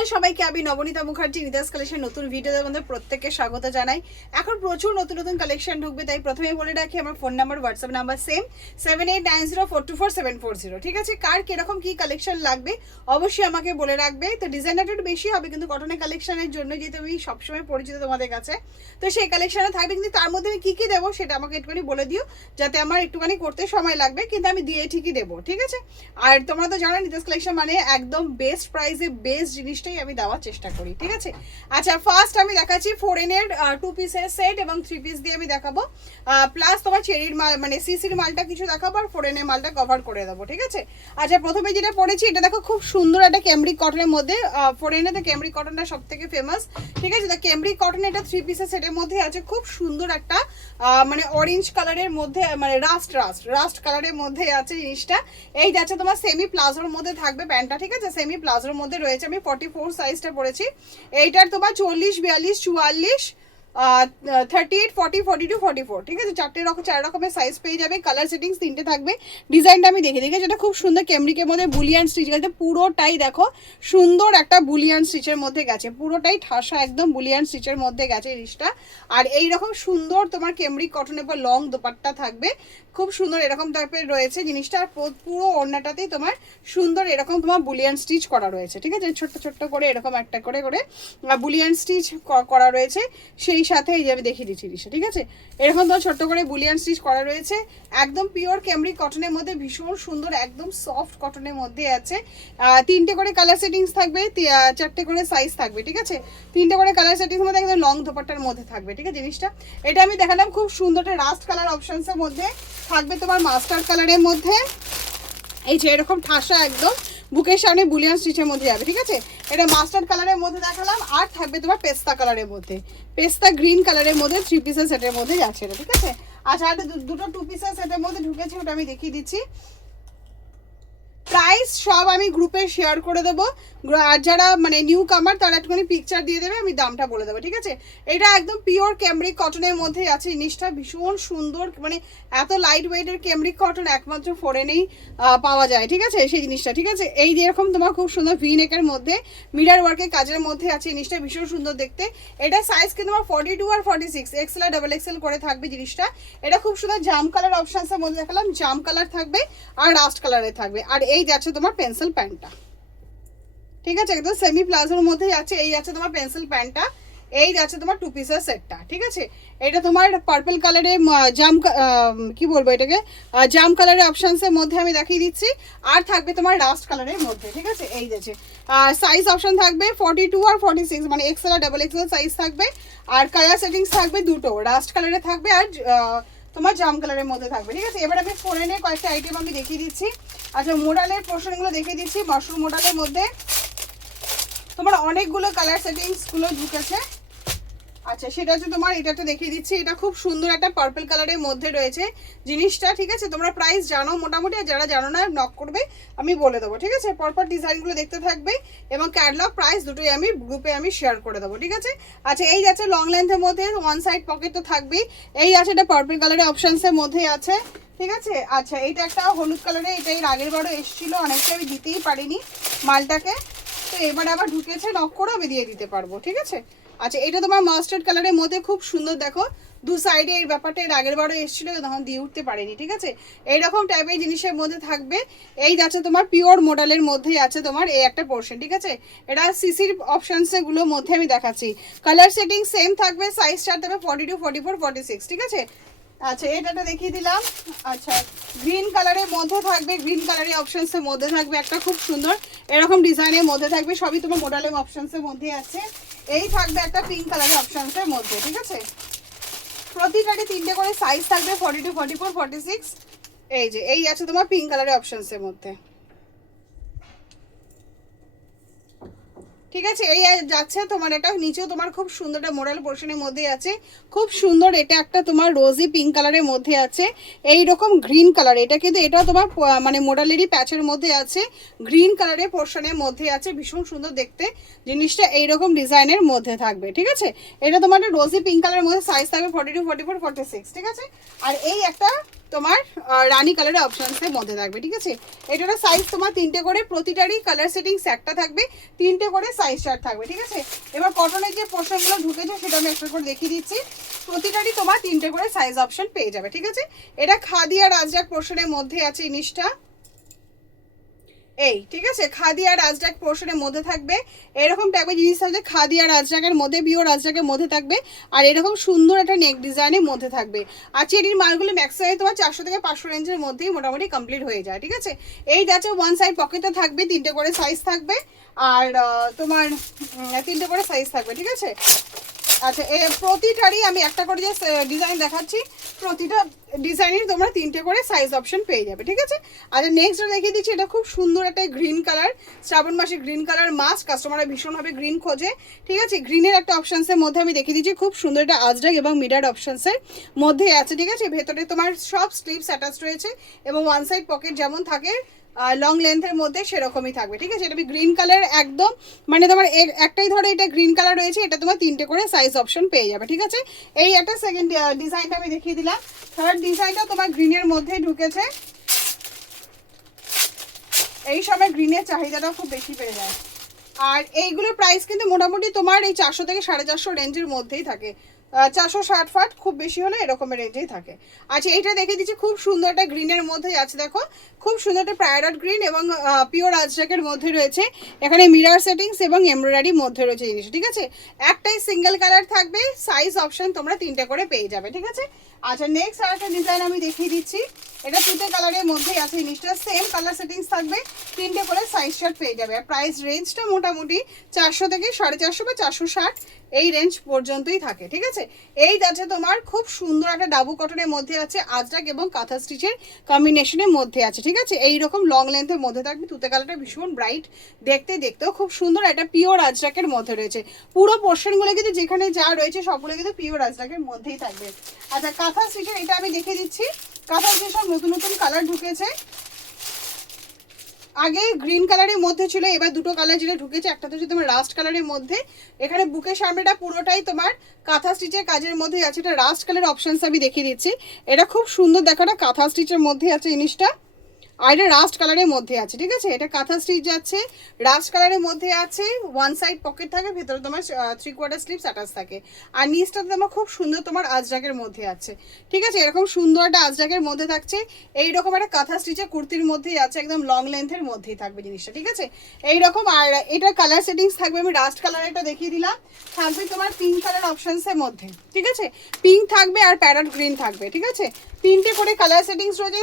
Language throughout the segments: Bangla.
হ্যালো সবাইকে, আমি নবনীতা মুখার্জি নিদাস কালেকশন নতুন ভিডিওতে মধ্যে প্রত্যেককে স্বাগত জানাই। এখন প্রচুর নতুন নতুন কালেকশন ঢুকবে, তাই প্রথমে বলে রাখি আমার phone number, WhatsApp number same 7890424740। ঠিক আছে, কার কিরকম কি কালেকশন লাগবে অবশ্যই আমাকে বলে রাখবে। তো ডিজাইনারটা একটু বেশি হবে কিন্তু কটনের কালেকশনের জন্য, যেহেতু আমি সবসময় পরিচিত তোমাদের কাছে, তো সেই কালেকশনে থাকবে। কিন্তু তার মধ্যে আমি কী কী দেবো সেটা আমাকে একটুখানি বলে দিও, যাতে আমার একটুখানি করতে সময় লাগবে, কিন্তু আমি দিয়ে ঠিকই দেবো। ঠিক আছে, আর তোমরা তো জানো নিদাস কালেকশন মানে একদম বেস্ট প্রাইসে বেস্ট জিনিসটাই আমি দেওয়ার চেষ্টা করি। ঠিক আছে, আচ্ছা ফার্স্ট আমি দেখাচ্ছি ফোরেনের 2 পিসের সেট এবং 3 পিস দিয়ে আমি দেখাবো, প্লাস তোমার চেরির মাল মানে সিসির মালটা কিছু দেখাবো আর ফোরেনের মালটা কভার করে দেবো। ঠিক আছে, আচ্ছা প্রথমে যেটা পড়েছি এটা দেখো, খুব সুন্দর একটা ক্যামব্রিক কটনের মধ্যে। ফোরেনে তো ক্যামব্রিক কটনটা সব থেকে ফেমাস। ঠিক আছে, তো ক্যামব্রিক কটন এটা 3 পিসের সেটের মধ্যে আছে। খুব সুন্দর একটা মানে অরেঞ্জ কালারের মধ্যে, মানে রাস্ট কালারের মধ্যে আছে জিনিসটা। এই যাচ্ছে তোমার সেমি প্লাজোর মধ্যে থাকবে প্যান্টটা। ঠিক আছে, সেমি প্লাজোর মধ্যে রয়েছে। আমি 44 সাইজটা পরেছি। এইটার তোমার 40, 42, 44, 38, 40, 42, 44। ঠিক আছে, চার রকমের সাইজ পেয়ে যাবে। কালার সেটিংস 3টে থাকবে। ডিজাইনটা আমি দেখে যেটা খুব সুন্দর ক্যামরিকের মধ্যে বুলিয়ান স্টিচ গেছে পুরোটাই। দেখো সুন্দর একটা বুলিয়ান স্টিচের মধ্যে গেছে, পুরোটাই ঠাসা একদম বুলিয়ান স্টিচের মধ্যে গেছে জিনিসটা। আর এইরকম সুন্দর তোমার ক্যামরিক কটনের পর লং দোপাট্টা থাকবে, খুব সুন্দর এরকম টাইপের রয়েছে জিনিসটা। আর পুরো ওড়নাটাতেই তোমার সুন্দর এরকম তোমার বুলিয়ান স্টিচ করা রয়েছে। ঠিক আছে, ছোট্ট ছোট্ট করে এরকম একটা করে বুলিয়ান স্টিচ করা রয়েছে। সেই সাথে এই যে আমি দেখিয়ে দিচ্ছি জিনিসটা। ঠিক আছে, এরকম তোমার ছোট্ট করে বুলিয়ান স্টিচ করা রয়েছে। একদম পিওর ক্যামরিক কটনের মধ্যে, ভীষণ সুন্দর একদম সফট কটনের মধ্যে আছে। 3টে করে কালার সেটিংস থাকবে, 4টে করে সাইজ থাকবে। ঠিক আছে, 3টে করে কালার সেটিংস মধ্যে একদম লং দোপাট্টার মধ্যে থাকবে। ঠিক আছে, জিনিসটা এটা আমি দেখালাম। খুব সুন্দর রাস্ট কালার অপশনসের মধ্যে থাকবে তোমার মাস্টার্ড কালারের মধ্যে। এই যে এরকম ঠাসা একদম বুকের সামনে বুলিয়ান স্টিচের মধ্যে যাবে। ঠিক আছে, এটা মাস্টার্ড কালারের মধ্যে দেখালাম। আর থাকবে তোমার পেস্তা কালারের মধ্যে, পেস্তা গ্রিন কালারের মধ্যে 3 পিসের সেটের মধ্যে যাচ্ছে এটা। ঠিক আছে, আচ্ছা আর দুটো 2 পিসের সেটের মধ্যে ঢুকেছে, ওটা আমি দেখিয়ে দিচ্ছি। প্রাইস সব আমি গ্রুপে শেয়ার করে দেবো। আর যারা মানে নিউ কামার তারা একটুখানি পিকচার দিয়ে দেবে, আমি দামটা বলে দেবো। ঠিক আছে, এটা একদম পিওর ক্যামরিক কটনের মধ্যে আছে জিনিসটা, ভীষণ সুন্দর। মানে এত লাইট ওয়েটের ক্যামরিক কটন একমাত্র ফোরেনেই পাওয়া যায়। ঠিক আছে, সেই জিনিসটা। ঠিক আছে, এই যেরকম তোমার খুব সুন্দর ভি নেকের মধ্যে মিরার ওয়ার্কের কাজের মধ্যে আছে জিনিসটা, ভীষণ সুন্দর দেখতে। এটা সাইজ কিন্তু তোমার 42 আর 46, এক্সেল আর ডাবল এক্সেল করে থাকবে জিনিসটা। এটা খুব সুন্দর জাম কালার অপশনসের মধ্যে দেখালাম, জাম কালার থাকবে আর রাস্ট কালারে থাকবে। আর এই যাচ্ছে তোমার পেন্সিল প্যান্টটা। ঠিক আছে, একদম সেমি প্লাজোর মধ্যে যাচ্ছে। এই যাচ্ছে তোমার পেন্সিল প্যান্টটা, এই যাচ্ছে তোমার 2 পিসের সেটটা। ঠিক আছে, এটা তোমার পার্পল কালারে জাম কি বলবো এটাকে, জাম কালারের অপশনসের মধ্যে আমি দেখিয়ে দিচ্ছি। আর থাকবে তোমার রাস্ট কালারের মধ্যে। ঠিক আছে, এই যাচ্ছে সাইজ অপশন থাকবে 42 আর 46, মানে এক্সেল আর ডাবল এক্সেল সাইজ থাকবে। আর কালার সেটিংস থাকবে দুটো, রাস্ট কালারে থাকবে আর তোমার জাম কালারের মধ্যে থাকবে। ঠিক আছে, এবার আমি ফোরেনের কয়েকটা আইটেম আমি দেখিয়ে দিচ্ছি। আচ্ছা মোডালের পোর্শনগুলো দেখিয়ে দিচ্ছি। মাশরুম মোডালের মধ্যে তোমার অনেকগুলো কালার সেটিংস গুলো ঢুকেছে। আচ্ছা সেটা হচ্ছে তোমার, এটা তো দেখিয়ে দিচ্ছি। এটা খুব সুন্দর একটা পার্পল কালারের মধ্যে রয়েছে জিনিসটা। ঠিক আছে, তোমরা প্রাইস জানো মোটামুটি, আর যারা জানো না নক করবে, আমি বলে দেবো। ঠিক আছে, পরপর ডিজাইনগুলো দেখতে থাকবে এবং ক্যাটালগ প্রাইস দুটোই আমি গ্রুপে আমি শেয়ার করে দেবো। ঠিক আছে, আচ্ছা এই যাচ্ছে লং লেন্থের মধ্যে, ওয়ান সাইড পকেট তো থাকবেই। এই আছে এটা পার্পল কালারের অপশনসের মধ্যে আছে। ঠিক আছে, আচ্ছা এইটা একটা হলুদ কালারে, এটা এর আগের বারও এসেছিলো, অনেকটা আমি দিতেই পারিনি মালটাকে, তো এবার আবার ঢুকেছে, নক করে আমি দিয়ে দিতে পারবো। ঠিক আছে, আচ্ছা এটা তোমার মাস্টার্ড কালারের মধ্যে খুব সুন্দর। দেখো দু সাইডে এই ব্যাপারটা এর আগের বারও এসেছিল, তখন দিয়ে উঠতে পারেনি। ঠিক আছে, এইরকম টাইপের জিনিসের মধ্যে থাকবে। এই যাচ্ছে তোমার পিওর মডেলের মধ্যেই আছে তোমার এই একটা পোর্শন। ঠিক আছে, এটা সিসির অপশনসগুলোর মধ্যে আমি দেখাচ্ছি। কালার সেটিং সেম থাকবে, সাইজ চার্ট থাকবে 42, 44, 46। ঠিক আছে, আচ্ছা এটা দেখিয়ে দিলাম। আচ্ছা গ্রিন কালারের মধ্যে থাকবে, গ্রিন কালারের অপশনসের মধ্যে থাকবে একটা খুব সুন্দর এরকম ডিজাইনের মধ্যে থাকবে, সবই তোমার মডেলের অপশনসের মধ্যে আছে। এই থাকবে একটা পিঙ্ক কালারের অপশনসের মধ্যে। ঠিক আছে, প্রতিটাতে 3টে করে সাইজ থাকবে, 42, 44, 46। এই যে এই আছে তোমার পিঙ্ক কালারের অপশনসের মধ্যে। ঠিক আছে, এই যাচ্ছে তোমার এটা নিচেও তোমার খুব সুন্দর একটা মোডাল পোর্শনের মধ্যে আছে, খুব সুন্দর। এটা একটা তোমার রোজি পিঙ্ক কালারের মধ্যে আছে, এই রকম গ্রিন কালার। এটা কিন্তু এটাও তোমার মানে মোডালেরই প্যাচের মধ্যে আছে, গ্রিন কালারের পোর্শনের মধ্যে আছে, ভীষণ সুন্দর দেখতে জিনিসটা। এইরকম ডিজাইনের মধ্যে থাকবে। ঠিক আছে, এটা তোমার রোজি পিঙ্ক কালারের মধ্যে সাইজ থাকবে 42, 44, 46। ঠিক আছে, আর এই একটা তোমার রানী কালারের অপশনসের মধ্যে থাকবে, ঠিক আছে। এটারও সাইজ তোমার 3টে করে, প্রতিটারই কালার সেটিংস একটা থাকবে, 3টে করে সাইজ চার্ট থাকবে, ঠিক আছে। এবার কটনের যে পোর্শনগুলো ঢুকেছে সেটা আমি একটা করে দেখিয়ে দিচ্ছি। প্রতিটারই তোমার 3টে করে সাইজ অপশন পেয়ে যাবে, ঠিক আছে। এটা খাদি আর আজরাক পোর্শনের মধ্যে আছে জিনিসটা, এই ঠিক আছে। খাদি আর আজরাক পোর্শনের মধ্যে থাকবে, এরকম টাইপের জিনিস থাকবে। খাদি আর আজরাকের মধ্যে, পিওর আজরাকের মধ্যে থাকবে, আর এরকম সুন্দর একটা নেক ডিজাইনের মধ্যে থাকবে। আর চেরির মালগুলো ম্যাক্সিমাম তোমার 400 থেকে 500 রেঞ্জের মধ্যেই মোটামুটি কমপ্লিট হয়ে যায়, ঠিক আছে। এই যাচ্ছে ওয়ান সাইড পকেটে থাকবে, 3টে করে সাইজ থাকবে, আর তোমার 3টে করে সাইজ থাকবে, ঠিক আছে। আচ্ছা, প্রতিটারই আমি একটা করে যে ডিজাইন দেখাচ্ছি, প্রতিটা ডিজাইনের তোমরা 3টে করে সাইজ অপশন পেয়ে যাবে, ঠিক আছে। আচ্ছা, নেক্সট দেখিয়ে দিচ্ছি, এটা খুব সুন্দর একটা গ্রিন কালার, শ্রাবণ মাসে গ্রিন কালার মাস্ক, কাস্টমাররা ভীষণভাবে গ্রিন খোঁজে, ঠিক আছে। গ্রিনের একটা অপশনসের মধ্যে আমি দেখিয়ে দিচ্ছি, খুব সুন্দর একটা আজরাক এবং মিডার অপশনসের মধ্যে আছে, ঠিক আছে। ভেতরে তোমার সব স্লিভস অ্যাটাচ রয়েছে এবং ওয়ান সাইড পকেট যেমন থাকে লং লেন্থের মধ্যে সেরকমই থাকবে, ঠিক আছে। এটা গ্রিন কালার একদম, মানে তোমার একটাই ধরো এটা গ্রিন কালার রয়েছে, এটা তোমার 3টে করে সাইজ অপশন পেয়ে যাবে, ঠিক আছে। এই একটা সেকেন্ড ডিজাইনটা আমি দেখিয়ে দিলাম। থার্ড ডিজাইনটা তোমার গ্রিনের মধ্যে ঢুকেছে, এই সময় গ্রিনের চাহিদাটা খুব বেশি বেড়ে যায়। আর এইগুলোর প্রাইস কিন্তু মোটামুটি তোমার এই 400 থেকে 450 রেঞ্জের মধ্যেই থাকে, 460 ফাট খুব বেশি হলে এরকমের রেঞ্জেই থাকে। আচ্ছা, এইটা দেখে দিচ্ছি, খুব সুন্দর একটা গ্রিনের মধ্যেই আছে, দেখো খুব সুন্দর একটা প্যারট গ্রিন এবং পিওর আজরাকের মধ্যে রয়েছে। এখানে মিরার সেটিংস এবং এমব্রয়ডারির মধ্যে রয়েছে জিনিস, ঠিক আছে। একটাই সিঙ্গেল কালার থাকবে, সাইজ অপশন তোমরা 3টে করে পেয়ে যাবে, ঠিক আছে। আচ্ছা, নেক্সট আরেকটা ডিজাইন আমি দেখিয়ে দিচ্ছি, এটা 2টে কালারের মধ্যেই আছে জিনিসটা, সেম কালার সেটিংস থাকবে, 3টে করে সাইজ শার্ট পেয়ে যাবে। আর প্রাইস রেঞ্জটা মোটামুটি 400 থেকে 450 বা 460 এই রেঞ্জ পর্যন্তই থাকে, ঠিক আছে। এই আছে তোমার খুব সুন্দর একটা ডাবু কটনের মধ্যে আছে, আজরাক এবং কাঁথা স্টিচের কম্বিনেশনের মধ্যে আছে, ঠিক আছে। এইরকম লং লেন্থের মধ্যে থাকবে, তুতে কালারটা ভীষণ ব্রাইট, দেখতেও খুব সুন্দর, একটা পিওর আজরাকের মধ্যে রয়েছে। পুরো পোর্শনগুলো কিন্তু যেখানে যা রয়েছে সবগুলো কিন্তু পিওর আজরাকের মধ্যেই থাকবে। আচ্ছা, কাঁথা স্টিচের এটা আমি দেখিয়ে দিচ্ছি, কাঁথা স্টিচের সব নতুন নতুন কালার ঢুকেছে। আগে গ্রিন কালারের মধ্যে ছিল, এবার 2টো কালার যেটা ঢুকেছে, একটা তো হচ্ছে তোমার রাস্ট কালারের মধ্যে। এখানে বুকের সামনেটা পুরোটাই তোমার কাঁথা স্টিচের কাজের মধ্যে আছে, এটা রাস্ট কালার অপশনস আমি দেখিয়ে দিচ্ছি। এটা খুব সুন্দর, দেখো এটা কাঁথা স্টিচের মধ্যে আছে জিনিসটা, আর এটা রাস্ট কালারের মধ্যে আছে, ঠিক আছে। এটা কাঁথা স্টিচ যাচ্ছে, রাস্ট কালারের মধ্যে আছে, ওয়ান সাইড পকেট থাকে, ভেতরে তোমার 3/4 স্লিভস অ্যাটাচ থাকে, আর নিচটা তোমার খুব সুন্দর তোমার আজরাকের মধ্যে আছে, ঠিক আছে। এরকম সুন্দর একটা আজরাকের মধ্যে থাকছে, এইরকম একটা কাঁথা স্টিচের কুর্তির মধ্যেই আছে, একদম লং লেন্থের মধ্যেই থাকবে জিনিসটা, ঠিক আছে। এইরকম, আর এটা কালার সেটিংস থাকবে, আমি রাস্ট কালার একটা দেখিয়ে দিলাম, থাকবে তোমার পিঙ্ক কালার অপশনসের মধ্যে, ঠিক আছে। পিঙ্ক থাকবে আর প্যারট গ্রিন থাকবে, ঠিক আছে। 3টে করে কালার সেটিংস রয়েছে,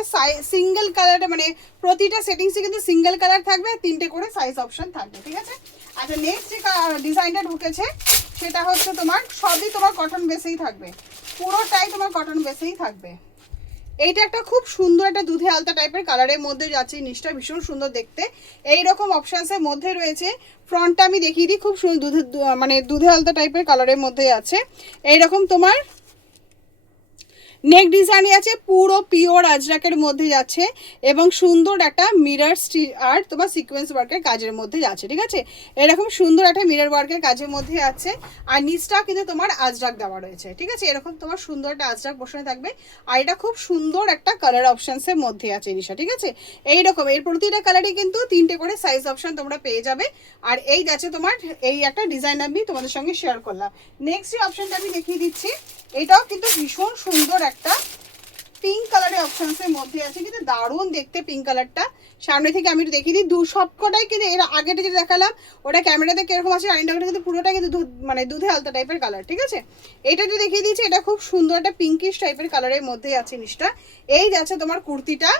সিঙ্গেল কালার মানে প্রতিটা সেটিংসে কিন্তু সিঙ্গেল কালার থাকবে, আর 3টে করে সাইজ অপশন থাকবে, ঠিক আছে। আচ্ছা, নেক্সট যে ডিজাইনটা ঢুকেছে সেটা হচ্ছে তোমার সবই তোমার কটন বেসেই থাকবে, পুরোটাই তোমার কটন বেসেই থাকবে। এইটা একটা খুব সুন্দর একটা দুধে আলতা টাইপের কালারের মধ্যে যাচ্ছে, জিনিসটা ভীষণ সুন্দর দেখতে, এইরকম অপশনসের মধ্যে রয়েছে। ফ্রন্টটা আমি দেখিয়ে দিই, খুব সুন্দর মানে দুধে আলতা টাইপের কালারের মধ্যে আছে। এইরকম তোমার নেক ডিজাইন আছে, পুরো পিওর আজরাকের মধ্যে যাচ্ছে এবং সুন্দর একটা মিরর আর তোমার সিকোয়েন্স ওয়ার্কের কাজের মধ্যে যাচ্ছে, ঠিক আছে। এরকম সুন্দর একটা মিরর ওয়ার্কের কাজের মধ্যে আছে, আর নিচটা কিন্তু তোমার আজরাক দেওয়া রয়েছে, ঠিক আছে। এরকম তোমার সুন্দর একটা আজরাক বসানো থাকবে, আর এটা খুব সুন্দর একটা কালার অপশনসের মধ্যে আছে জিনিসটা, ঠিক আছে। এইরকম এর প্রতিটা কালারই কিন্তু 3টে করে সাইজ অপশন তোমরা পেয়ে যাবে। আর এই যাচ্ছে তোমার এই একটা ডিজাইন আমি তোমাদের সঙ্গে শেয়ার করলাম। নেক্সট যে অপশনটা আমি দেখিয়ে দিচ্ছি, এটাও কিন্তু ভীষণ সুন্দর একটা পিঙ্ক কালারের অপশনসের মধ্যে আছে, কিন্তু দারুণ দেখতে পিঙ্ক কালারটা। সামনে থেকে আমি একটু দেখিয়ে দিই, সবকটাই কিন্তু এর আগেটা যেটা দেখালাম ওটা ক্যামেরাতে কিরকম আছে, আইনটা কিন্তু পুরোটা কিন্তু মানে দুধে আলতা টাইপের কালার, ঠিক আছে। এটা যে দেখিয়ে দিচ্ছি, এটা খুব সুন্দর একটা পিঙ্কিশ টাইপের কালারের মধ্যে আছে জিনিসটা। এই যাচ্ছে তোমার কুর্তিটা,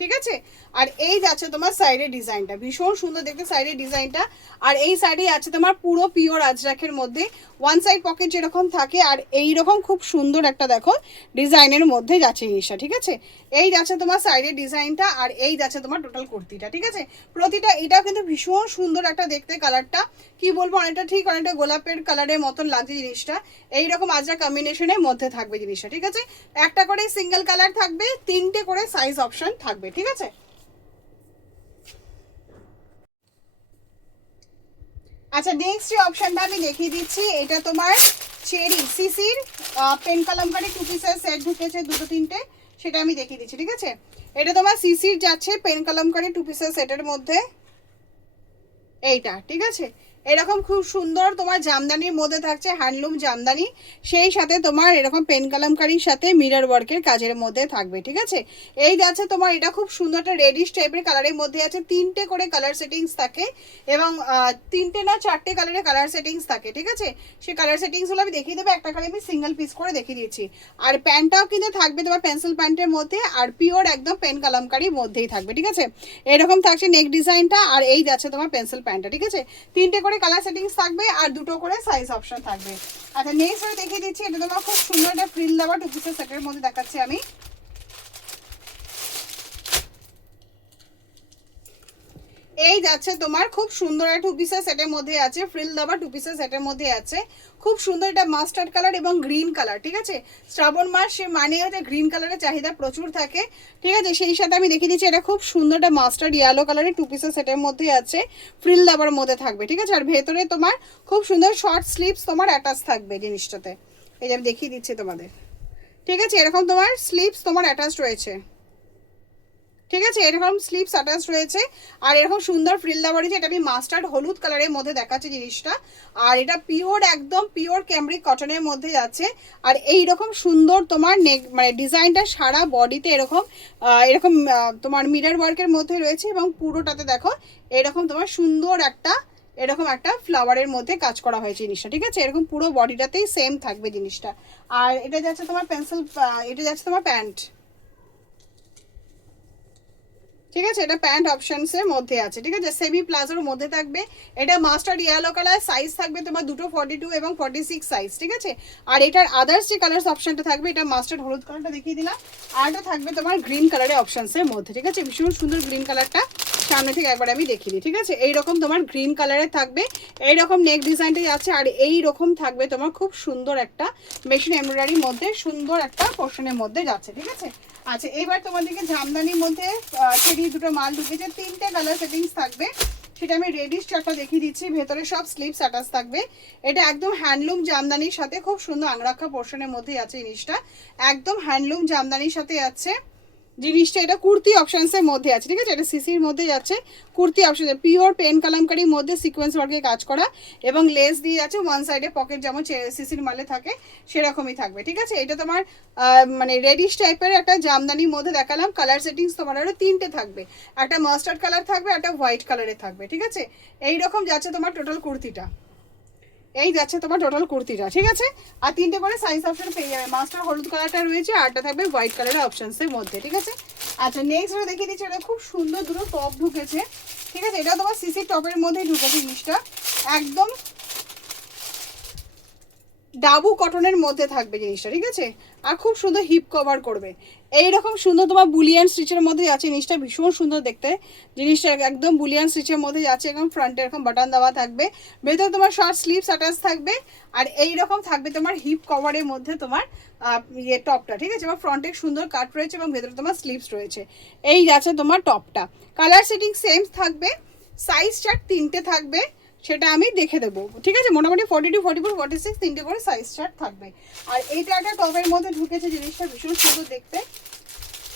ঠিক আছে। আর এই যাচ্ছে তোমার সাইডের ডিজাইনটা, ভীষণ সুন্দর দেখতে সাইডের ডিজাইনটা। আর এই সাইডে আছে তোমার পুরো পিওর আজরাকের মধ্যে, ওয়ান সাইড পকেট যেরকম থাকে, আর এইরকম খুব সুন্দর একটা দেখো ডিজাইনের মধ্যে যাচ্ছে জিনিসটা, ঠিক আছে। এই যাচ্ছে তোমার সাইডের ডিজাইনটা, আর এই যাচ্ছে তোমার টোটাল কুর্তিটা, ঠিক আছে। প্রতিটা এটাও কিন্তু ভীষণ সুন্দর একটা দেখতে, কালারটা কি বলবো, অনেকটা ঠিক অনেকটা গোলাপের কালারের মতন লাগছে জিনিসটা। এইরকম আজরা কম্বিনেশনের মধ্যে থাকবে জিনিসটা, ঠিক আছে। একটা করে সিঙ্গেল কালার থাকবে, 3টে করে সাইজ অপশন থাকবে, ঠিক আছে। আচ্ছা, নেক্সট যে অপশনটা আমি দেখিয়ে দিচ্ছি, এটা তোমার চেরি সিসির পেন কালামকারি 2 পিসের সেট ঢুকেছে, 2-3টে, সেটা আমি দেখিয়ে দিচ্ছি, ঠিক আছে। এটা তোমার সিসির যাচ্ছে পেন কলমকারি 2 পিসের সেটের মধ্যে, এইটা ঠিক আছে। এরকম খুব সুন্দর তোমার জামদানির মধ্যে থাকছে, হ্যান্ডলুম জামদানি, সেই সাথে তোমার এরকম পেন কলমকারির সাথে মিরর ওয়ার্কের কাজের মধ্যে থাকবে, ঠিক আছে। এই যাচ্ছে তোমার, এটা খুব সুন্দর একটা রেডিশ টাইপের কালারের মধ্যে আছে, 3টে করে কালার সেটিংস থাকে এবং 3টে না 4টে কালারের কালার সেটিংস থাকে, ঠিক আছে। সেই কালার সেটিংসগুলো আমি দেখিয়ে দেবো, একটা করে আমি সিঙ্গেল পিস করে দেখিয়ে দিচ্ছি। আর প্যান্টটাও কিন্তু থাকবে তোমার পেন্সিল প্যান্টের মধ্যে, আর পিওর একদম পেন কলমকারির মধ্যেই থাকবে, ঠিক আছে। এরকম থাকছে নেক ডিজাইনটা, আর এই যাচ্ছে তোমার পেন্সিল প্যান্টটা, ঠিক আছে। 3টে করে কালার সেটিংস থাকবে আর 2টো করে সাইজ অপশন থাকবে। আচ্ছা নেক্সট আমি দেখিয়ে দিচ্ছি, এটা তোমার খুব সুন্দর একটা ফ্রিল দেওয়া 2 পিসের সেটের মধ্যে দেখাচ্ছি আমি। এই যাচ্ছে তোমার খুব সুন্দর একটা 2 পিসের সেটের মধ্যে আছে, ফ্রিল দেওয়া 2 পিসের সেটের মধ্যে আছে, খুব সুন্দর। এটা মাস্টার্ড কালার এবং গ্রিন কালার, ঠিক আছে। শ্রাবণ মাস সে মানে হচ্ছে গ্রিন কালারের চাহিদা প্রচুর থাকে, ঠিক আছে। সেই সাথে আমি দেখিয়ে দিচ্ছি, এটা খুব সুন্দর একটা মাস্টার্ড ইয়েলো কালারের 2 পিসের সেটের মধ্যে আছে, ফ্রিল দেওয়ার মধ্যে থাকবে, ঠিক আছে। আর ভেতরে তোমার খুব সুন্দর শর্ট স্লিভস তোমার অ্যাটাচ থাকবে জিনিসটাতে, এই যে আমি দেখিয়ে দিচ্ছি তোমাদের, ঠিক আছে। এরকম তোমার স্লিভস তোমার অ্যাটাচ রয়েছে, ঠিক আছে। এরকম স্লিভস অ্যাটাচ রয়েছে আর এরকম সুন্দর ফ্রিল দেওয়া রয়েছে। এটা আমি মাস্টার্ড হলুদ কালারের মধ্যে দেখাচ্ছি জিনিসটা, আর এটা পিওর একদম পিওর ক্যামব্রিক কটনের মধ্যে যাচ্ছে। আর এই রকম সুন্দর তোমার নেক মানে ডিজাইনটা সারা বডিতে এরকম এরকম তোমার মিরর ওয়ার্কের মধ্যে রয়েছে এবং পুরোটাতে দেখো এরকম তোমার সুন্দর একটা এরকম একটা ফ্লাওয়ারের মধ্যে কাজ করা হয়েছে জিনিসটা, ঠিক আছে। এরকম পুরো বডিটাতেই সেম থাকবে জিনিসটা। আর এটা যাচ্ছে তোমার পেন্সিল, এটা যাচ্ছে তোমার প্যান্ট, ঠিক আছে। এটা প্যান্ট অপশনসের মধ্যে আছে, ঠিক আছে। সেমি প্লাজোর মধ্যে থাকবে। এটা মাস্টার্ড ইয়েলো কালার, সাইজ থাকবে তোমার দুটো 42 এবং 46 সাইজ, ঠিক আছে। আর এটার আদার্স যে কালার অপশনটা থাকবে, এটা মাস্টার্ড হলুদ কালারটা দেখিয়ে দিলাম, আর এটা থাকবে তোমার গ্রিন কালারের অপশনসের মধ্যে, ঠিক আছে। ভীষণ সুন্দর গ্রিন কালারটা সামনে থেকে একবার আমি দেখিয়ে দিই, ঠিক আছে। এইরকম তোমার গ্রিন কালারের থাকবে, এইরকম নেক ডিজাইনটাই আছে, আর এইরকম থাকবে তোমার খুব সুন্দর একটা মেশিন এমব্রয়ডারির মধ্যে সুন্দর একটা পোর্শনের মধ্যে যাচ্ছে, ঠিক আছে। আচ্ছা এবার তোমাদেরকে জামদানির মধ্যে চেরি দুটো মাল ঢুকেছে, 3টে কালার সেটিংস থাকবে, সেটা আমি রেডিশ চারটা দেখিয়ে দিচ্ছি। ভেতরে সব স্লিভস অ্যাটাচ থাকবে। এটা একদম হ্যান্ডলুম জামদানির সাথে খুব সুন্দর আংরাখা পোর্শনের মধ্যেই আছে জিনিসটা, একদম হ্যান্ডলুম জামদানির সাথে আছে জিনিসটা। এটা কুর্তি অপশনসের মধ্যে আছে, ঠিক আছে। এটা সিসির মধ্যে যাচ্ছে, কুর্তি অপশন, পিওর পেন কালামকারির মধ্যে সিকোয়েন্স ওয়ার্কে কাজ করা এবং লেস দিয়ে যাচ্ছে, ওয়ান সাইডে পকেট যেমন সিসির মালে থাকে সেরকমই থাকবে, ঠিক আছে। এটা তোমার মানে রেডিশ টাইপের একটা জামদানির মধ্যে দেখালাম। কালার সেটিংস তোমার আরও 3টে থাকবে, একটা মাস্টার্ড কালার থাকবে, একটা হোয়াইট কালারে থাকবে, ঠিক আছে। এইরকম যাচ্ছে তোমার টোটাল কুর্তিটা, এই যাচ্ছে তোমার টোটাল কুর্তিটা, ঠিক আছে। আর 3টে করে সাইজ অপশন পেয়ে যাবে। মাস্টার হলুদ কালারটা রয়েছে, আরটা থাকবে হোয়াইট কালারের অপশনসের মধ্যে, ঠিক আছে। আচ্ছা নেক্সট আমরা দেখিয়ে দিচ্ছি, এটা খুব সুন্দর দুটো টপ ঢুকেছে, ঠিক আছে। এটা তোমার সিসি টপের মধ্যে ঢুকেছে জিনিসটা, একদম ডাবু কটনের মধ্যে থাকবে জিনিসটা, ঠিক আছে। আর খুব সুন্দর হিপ কভার করবে, এইরকম সুন্দর তোমার বুলিয়ান স্টিচের মধ্যে যাচ্ছে জিনিসটা, ভীষণ সুন্দর দেখতে জিনিসটা, একদম বুলিয়ান স্টিচের মধ্যে যাচ্ছে, একদম ফ্রন্টে এরকম বাটন দেওয়া থাকবে, ভেতরে তোমার শর্ট স্লিভস অ্যাটাচ থাকবে, আর এইরকম থাকবে তোমার হিপ কভারের মধ্যে তোমার ইয়ে টপটা, ঠিক আছে। এবং ফ্রন্টে সুন্দর কাট রয়েছে এবং ভেতরে তোমার স্লিভস রয়েছে, এই যাচ্ছে তোমার টপটা। কালার সেটিং সেম থাকবে, সাইজ চার্ট 3টে থাকবে, সেটা আমি দেখে দেবো, ঠিক আছে। মোটামুটি 42, 44, 46 3টে করে সাইজ চার্ট থাকবে। আর এইটা একটা টপের মধ্যে ঢুকেছে জিনিসটা, ভীষণ সুন্দর দেখতে,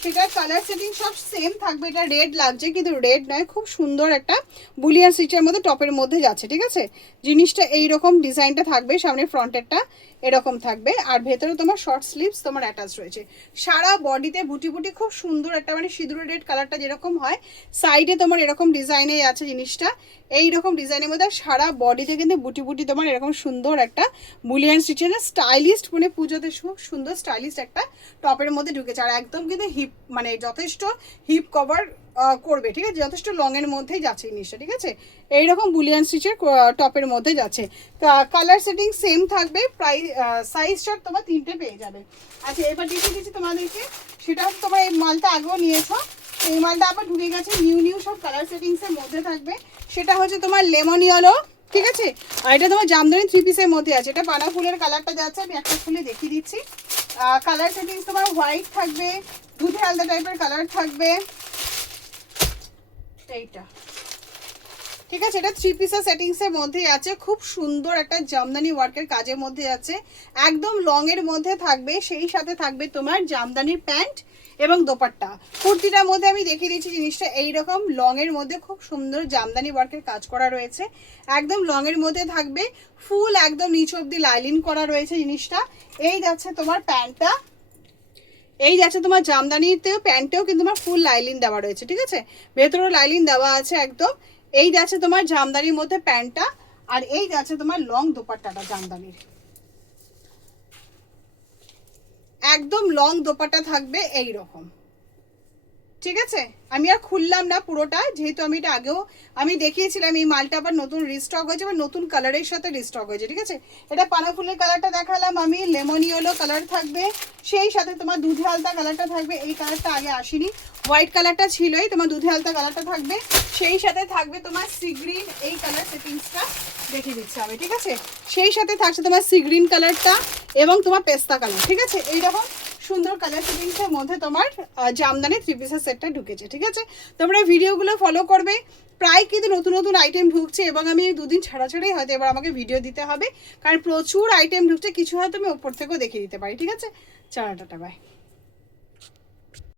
সেটার কালার সেটিং সব সেম থাকবে। এটা রেড লাগছে কিন্তু রেড নয়, খুব সুন্দর একটা বুলিয়ান স্টিচের মধ্যে টপের মধ্যে যাচ্ছে, ঠিক আছে। জিনিসটা এইরকম ডিজাইনটা থাকবে, সামনে ফ্রন্টেরটা এরকম থাকবে, আর ভেতরে তোমার শর্ট স্লিভস তোমার অ্যাটাচ রয়েছে। সারা বডিতে বুটি বুটি খুব সুন্দর একটা মানে সিঁদুর রেড কালারটা যেরকম হয়, সাইডে তোমার এরকম ডিজাইনে আছে জিনিসটা, এইরকম ডিজাইনের মধ্যে সারা বডিতে কিন্তু বুটি বুটি তোমার এরকম সুন্দর একটা বুলিয়ান স্টিচের স্টাইলিস্ট, মানে পুজোতে খুব সুন্দর স্টাইলিস্ট একটা টপের মধ্যে ঢুকেছে। আর একদম কিন্তু হিপ মানে যথেষ্ট হিপ কভার করবে, ঠিক আছে। যথেষ্ট লংয়ের মধ্যেই যাচ্ছে জিনিসটা, ঠিক আছে। এইরকম বুলিয়ান স্টিচের টপের মধ্যে যাচ্ছে। কালার সেটিং সেম থাকবে, প্রাইস সাইজ চার্ট তোমার 3টে পেয়ে যাবে। আচ্ছা এবার দেখিয়ে দিচ্ছি তোমাদেরকে, সেটা হচ্ছে তোমার এই মালটা আগেও নিয়েছো, এই মালটা আবার ঢুকে গেছে নিউ সব কালার সেটিংসের মধ্যে থাকবে। সেটা হচ্ছে তোমার লেমন ইয়েলো, ঠিক আছে। আর এটা তোমার জামদানি 3 পিসের মধ্যে আছে। এটা পানা ফুলের কালারটা যাচ্ছে, আমি একটা ফুলে দেখিয়ে দিচ্ছি। কালার সেটিংস তোমার হোয়াইট থাকবে, দুধে আলাদা টাইপের কালার থাকবে, এইটা, ঠিক আছে। এটা 3 পিসের সেটিংসের মধ্যে আছে, খুব সুন্দর একটা জামদানি ওয়ার্কের কাজের মধ্যে আছে, একদম লং এর মধ্যে থাকবে, সেই সাথে থাকবে তোমার জামদানির প্যান্ট এবং দোপাট্টা। কুর্তিটার মধ্যে আমি দেখিয়ে দিচ্ছি জিনিসটা এইরকম লংয়ের মধ্যে খুব সুন্দর জামদানি ওয়ার্কের কাজ করা রয়েছে, একদম লংয়ের মধ্যে থাকবে, ফুল একদম নিচ অব্দি লাইলিন করা রয়েছে জিনিসটা। এই যাচ্ছে তোমার প্যান্টটা, এই যাচ্ছে তোমার জামদানিতেও প্যান্টেও কিন্তু তোমার ফুল লাইলিন দেওয়া রয়েছে, ঠিক আছে, ভেতরেও লাইলিন দেওয়া আছে একদম। এই যাচ্ছে তোমার জামদানির মধ্যে প্যান্টটা, আর এই যাচ্ছে তোমার লং দোপাট্টাটা জামদানির, একদম লং দোপাট্টা থাকবে এই রকম, ঠিক আছে। আমি আর খুললাম না পুরোটা, যেহেতু আমি এটা আগেও আমি দেখিয়েছিলাম। এই মালটা আবার নতুন রিস্টক হয়েছে, বা নতুন কালারের সাথে রিস্টক হয়েছে, ঠিক আছে। এটা পানা ফুলের কালারটা দেখালাম আমি, লেমন ইয়েলো কালার থাকবে, সেই সাথে তোমার দুধে আলতা কালারটা থাকবে। এই কালারটা আগে আসেনি, হোয়াইট কালারটা ছিলই, তোমার দুধে আলতা কালারটা থাকবে, সেই সাথে থাকবে তোমার সি গ্রিন, এই কালার সেটিংসটা দেখিয়ে দিচ্ছি আমি, ঠিক আছে। সেই সাথে থাকছে তোমার সি গ্রিন কালারটা এবং তোমার পেস্তা কালার, ঠিক আছে। এইরকম সুন্দর কালার সেটিংসের মধ্যে তোমার জামদানি 3 পিসের সেটটা ঢুকেছে, ঠিক আছে। তোমরা ভিডিওগুলো ফলো করবে, প্রায় কিন্তু নতুন নতুন আইটেম ঢুকছে, এবং আমি 2 দিন ছাড়া ছাড়াই হয়তো এবার আমাকে ভিডিও দিতে হবে, কারণ প্রচুর আইটেম ঢুকছে, কিছু হয়তো আমি ওপর থেকেও দেখিয়ে দিতে পারি, ঠিক আছে। চলো টাটা, বাই।